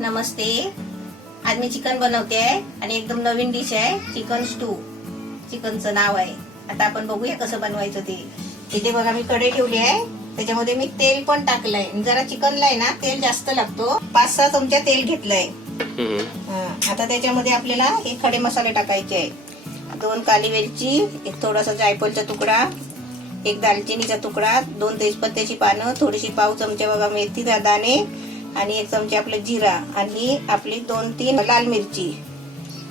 नमस्ते. आज मी चिकन बनवते आहे आणि एकदम नवीन डिश आहे चिकन स्टू. चिकनचं नाव आहे. आता आपण बघूया कसं बनवायचं ते. इथे बघा मी कढई ठेवली आहे, त्याच्यामध्ये मी तेल पण टाकलंय. जरा चिकनला आहे ना तेल जास्त लागतो. 5-6 चमचा तेल घेतलंय. आता त्याच्यामध्ये आपल्याला हे खडे मसाले टाकायचे आहे. 2 काली वेलची, एक थोडासा जायफळचा तुकडा, एक दालचिनीचा तुकडा, 2 तेजपत्त्याची पानं, थोडीशी पाव चमचा बघा मेथी दाणे आणि 1 चमचा आपलं जिरा आणि आपली 2-3 लाल मिरची.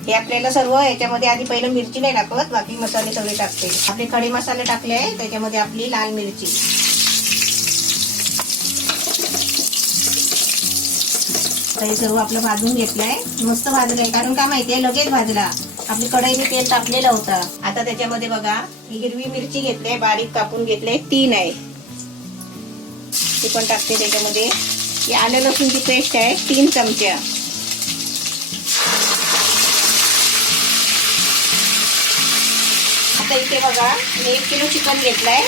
हे आपल्याला सर्व याच्यामध्ये आधी पहिलं मिरची नाही टाकत, बाकी मसाले सगळे टाकते. आपले खडे मसाले टाकले आहे, त्याच्यामध्ये आपली लाल मिरची. हे सर्व आपलं भाजून घेतलंय. मस्त भाजलंय, कारण का माहितीये लगेच भाजला. आपली कढईने तेल तापलेलं होतं. आता त्याच्यामध्ये बघा ही हिरवी मिरची घेतली, बारीक कापून घेतले, 3 आहे. ती पण टाकते त्याच्यामध्ये. ही आलं लसूणची पेस्ट आहे 3 चमचा. आता इथे बघा मी 1 किलो चिकन घेतलंय,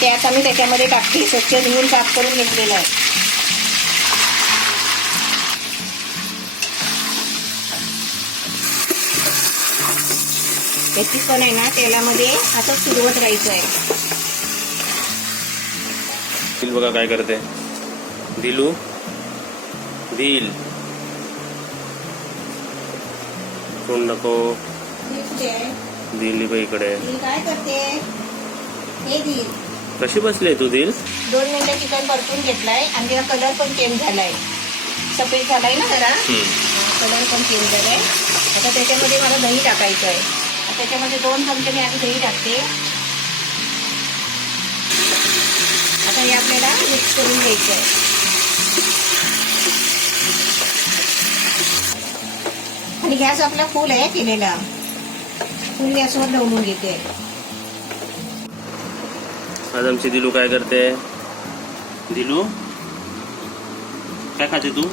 ते आता मी त्याच्यामध्ये टाकते. स्वच्छ धुवून साफ करून घेतलेलं आहे. हे चिकन आहे ना तेलामध्ये असं फिरवत राहायचं आहे. दिल बघा काय करते. दिलू दिल कोण नको दिल इकडे काय करते. हे दिल कशी बसले तू. दिल 2 मिनिटं चिकन परतून घेतलाय आणि त्याचा कलर पण चेंज झालाय. सफेद झालाय ना जरा, कलर पण चेंज झालाय. आता त्याच्यामध्ये मला दही टाकायचं आहे. त्याच्यामध्ये 2 चमचे मी आधी दही टाकते. आता हे आपल्याला मिक्स करून घ्यायचं आहे. आणि गॅस आपला फुल आहे केलेला. फुल गॅसवर ढवळून घेते. आज आमची दिलू काय करते. दिलू काय खाते तू.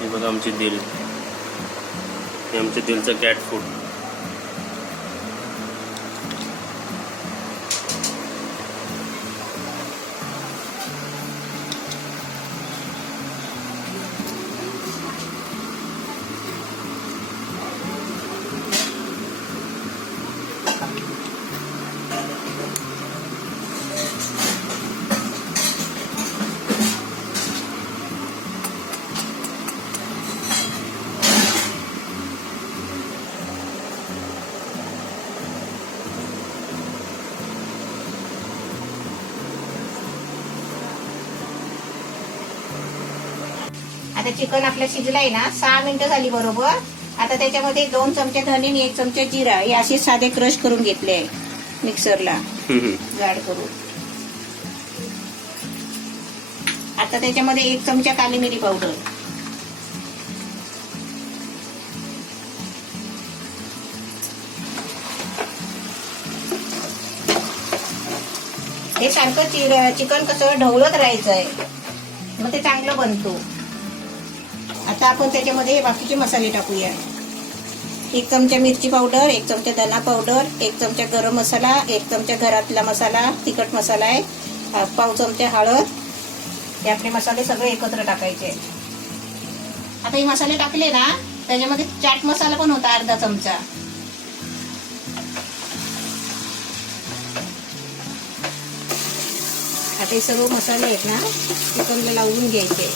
हे बघा आमची दिल, हे आमच्या दिलचं कॅट फूड. आता चिकन आपलं शिजलंय ना, 6 मिनिटं झाली बरोबर. आता त्याच्यामध्ये 2 चमचे धने आणि 1 चमचा जिरा हे असे साधे क्रश करून घेतले आहे मिक्सरला जाड करून. आता त्याच्यामध्ये 1 चमचा काली मिरी पावडर, हे सारखं चिकन कसं ढवळत राहायचं आहे, मग ते चांगलं बनतो. आता आपण त्याच्यामध्ये बाकीचे मसाले टाकूया. 1 चमचा मिरची पावडर, 1 चमचा धना पावडर, 1 चमचा गरम मसाला, 1 चमचा घरातला मसाला तिखट मसाला आहे, पाव चमचा हळद. हे आपले मसाले सगळे एकत्र टाकायचे. आता हे मसाले टाकले ना, त्याच्यामध्ये चाट मसाला पण होता अर्धा चमचा. आता हे सर्व मसाले आहेत ना चिकनला लावून घ्यायचे.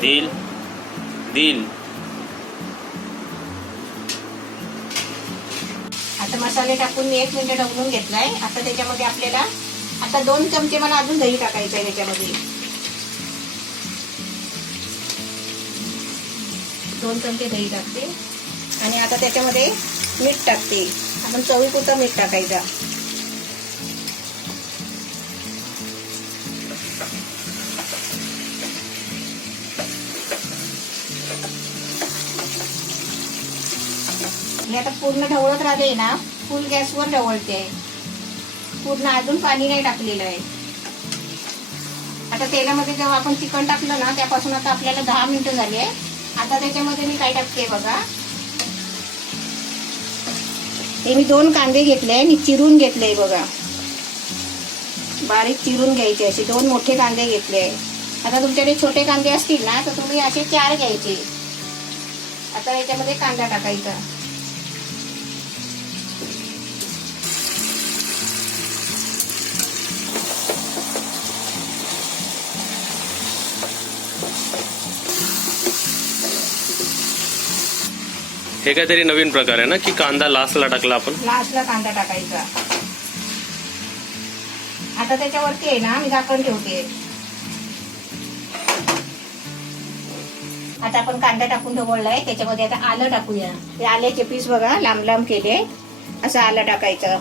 दिल दिल आता मसाले टाकून मी 1 मिनिट ढवळून घेतलाय. आता त्याच्यामध्ये आपल्याला आता 2 चमचे मला अजून दही टाकायचं आहे त्याच्यामध्ये. 2 चमचे दही टाकते आणि आता त्याच्यामध्ये मीठ टाकते. आपण चवीपुरतं मीठ टाकायचं. मी आता पूर्ण ढवळत राहिले ना, फुल गॅसवर ढवळते. पूर्ण अजून पाणी नाही टाकलेलं आहे. आता तेलामध्ये जेव्हा आपण चिकन टाकलं ना, त्यापासून आता आपल्याला 10 मिनिटं झाली आहे. आता त्याच्यामध्ये मी काय टाकते बघा, हे मी 2 कांदे घेतले आणि चिरून घेतले बघा. बारीक चिरून घ्यायचे. असे 2 मोठे कांदे घेतले. आता तुमच्याकडे छोटे कांदे असतील ना तर तुम्ही असे 4 घ्यायचे. आता याच्यामध्ये कांदा टाकायचा. हे काहीतरी नवीन प्रकार आहे ना की कांदा लास्टला टाकला आपण. लास्टला कांदा टाकायचा. आता त्याच्यावरती आहे ना मी झाकण ठेवते. आता आपण कांदा टाकून ढवळलाय. त्याच्यामध्ये आता आलं टाकूया. ते आल्याचे पीस बघा लांब लांब केले. असं आलं टाकायचं.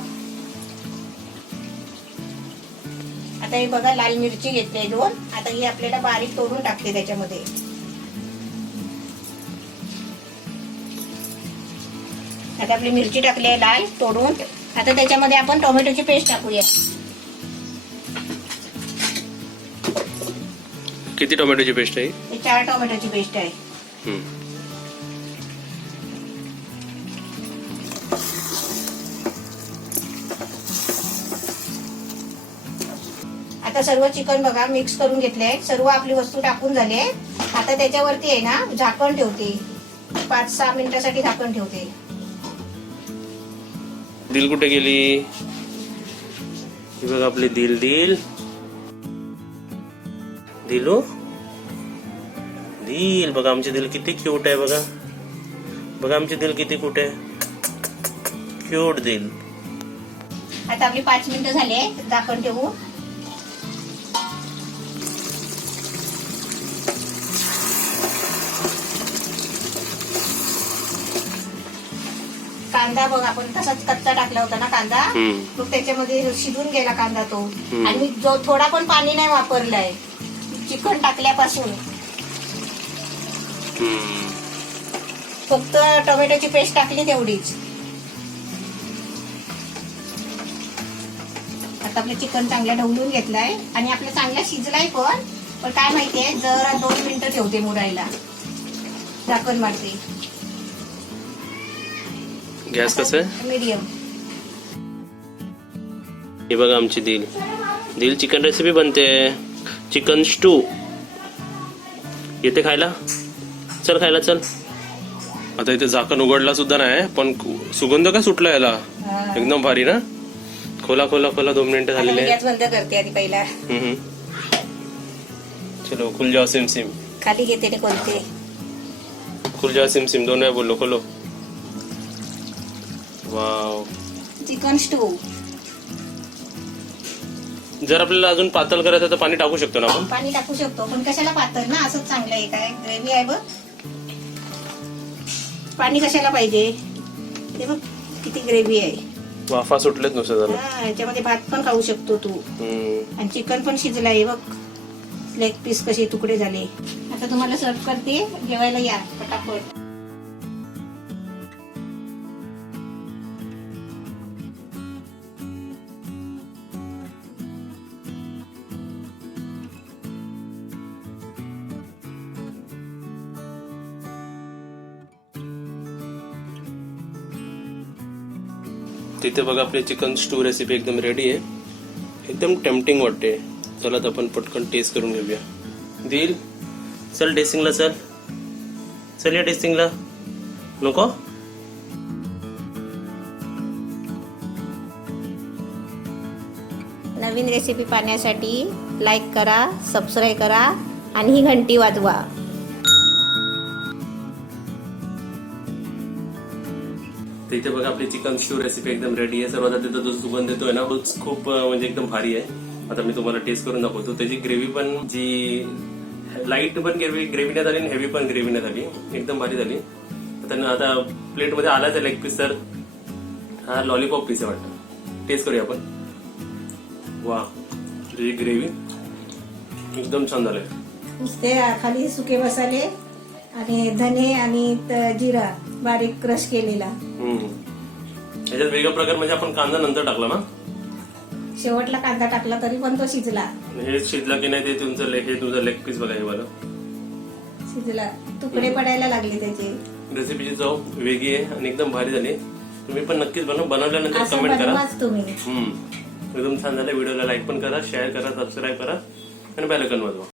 आता हे बघा लाल मिरची घेतली 2. आता ही आपल्याला बारीक तोडून टाकते त्याच्यामध्ये. आता आपली मिरची टाकली आहे लाल तोडून. आता त्याच्यामध्ये आपण टोमॅटोची पेस्ट टाकूया. किती टोमॅटोची पेस्ट आहे? 4 टोमॅटोची पेस्ट आहे. आता सर्व चिकन बघा मिक्स करून घेतले. सर्व आपली वस्तू टाकून झाले. आता त्याच्यावरती आहे ना झाकण ठेवते. 5-6 मिनिटासाठी झाकण ठेवते. दिल कुठे गेली? ही बघा आपली दिल. दिलू दिल बघा आमची दिल किती क्यूट आहे. बघा आमची दिल किती क्यूट आहे. क्यूट दिल. आता आपली 5 मिनिटं झाले. झाकण ठेवू. कांदा बघ आपण तसाच कच्चा टाकला होता ना कांदा. मग त्याच्यामध्ये शिजून गेला कांदा तो. आणि मी जो थोडा पण पाणी नाही वापरलाय चिकन टाकल्यापासून. फक्त टोमॅटोची पेस्ट टाकली तेवढीच. आता आपलं चिकन चांगलं ढवळून घेतलंय आणि आपलं चांगला शिजलाय पण काय माहितीये जरा 2 मिनिटं ठेवते मुरायला. झाकण मारते. गॅस कसं आहे? मीडियम. हे बघा आमची दिल चिकन रेसिपी बनते. चिकन स्टू येते खायला. चल खायला चल. आता इथे झाकण उघडला सुद्धा नाही पण सुगंध का सुटला याला. एकदम भारी ना. खोला 2 मिनिटं झालेले. गॅस बंद करते आधी पहिला. चलो खुल जाओ सिम सिम. खाली घेते ते कोणते. खुल जाओ सिम सिम 2 वेळा बोललो. खोलो. वाव. चिकन स्टू. जर आपल्याला अजून पातळ करायचं तर पाणी टाकू शकतो ना आपण. पाणी टाकू शकतो पण कशाला पातळ ना असंच चांगलं आहे. काय ग्रेव्ही आहे बघ. पाणी कशाला पाहिजे. हे बघ किती ग्रेव्ही आहे. वाफा सुटलेत नुसतं झालं. याच्यामध्ये भात पण खाऊ शकतो तू. आणि चिकन पण शिजलं आहे बघ. लेग पीस कसे तुकडे झाले. आता तुम्हाला सर्व करते. जेवायला या पटापट. तिथे बघा आपली चिकन स्टू रेसिपी एकदम रेडी आहे. एकदम टेम्पटिंग वाटते. चला तर आपण पटकन टेस्ट करून घेऊया. दिल चल टेस्टिंगला चल या टेस्टिंगला. नको. नवीन रेसिपी पाहण्यासाठी लाईक करा, सबस्क्राईब करा आणि ही घंटी वाजवा. तिथे बघा आपली चिकन स्टू रेसिपी एकदम रेडी आहे. सर्वात आधी जो सुगंध येतोय ना तोच खूप म्हणजे एकदम भारी आहे. आता मी तुम्हाला टेस्ट करून दाखवतो. त्याची ग्रेव्ही पण जी लाईट पण ग्रेव्ही नाही झाली आणि हेवी पण ग्रेव्ही नाही झाली. एकदम भारी झाली. आता प्लेटमध्ये आलाच आहे लेग पीस. तर हा लॉलीपॉप पीस आहे वाटतं. टेस्ट करूया आपण. वा त्याची ग्रेव्ही एकदम छान झालंय. नुसते खाली सुके मसाले आणि धने आणि जिरा बारीक क्रश केलेला. याच्यात वेगळा प्रकार म्हणजे आपण कांदा नंतर टाकला ना. शेवटला कांदा टाकला तरी पण तो शिजला. हे शिजला की नाही ते तुमचं लेग पीस बघा. हे मला शिजला. तुकडे पडायला लागले त्याचे. रेसिपीची चव वेगळी आहे आणि एकदम भारी झाली. तुम्ही पण नक्कीच बनवल्यानंतर कमेंट करा. तुम्ही एकदम छान झालं. व्हिडिओला लाईक पण करा, शेअर करा, सबस्क्राईब करा आणि बेल आयकॉन वाजवा.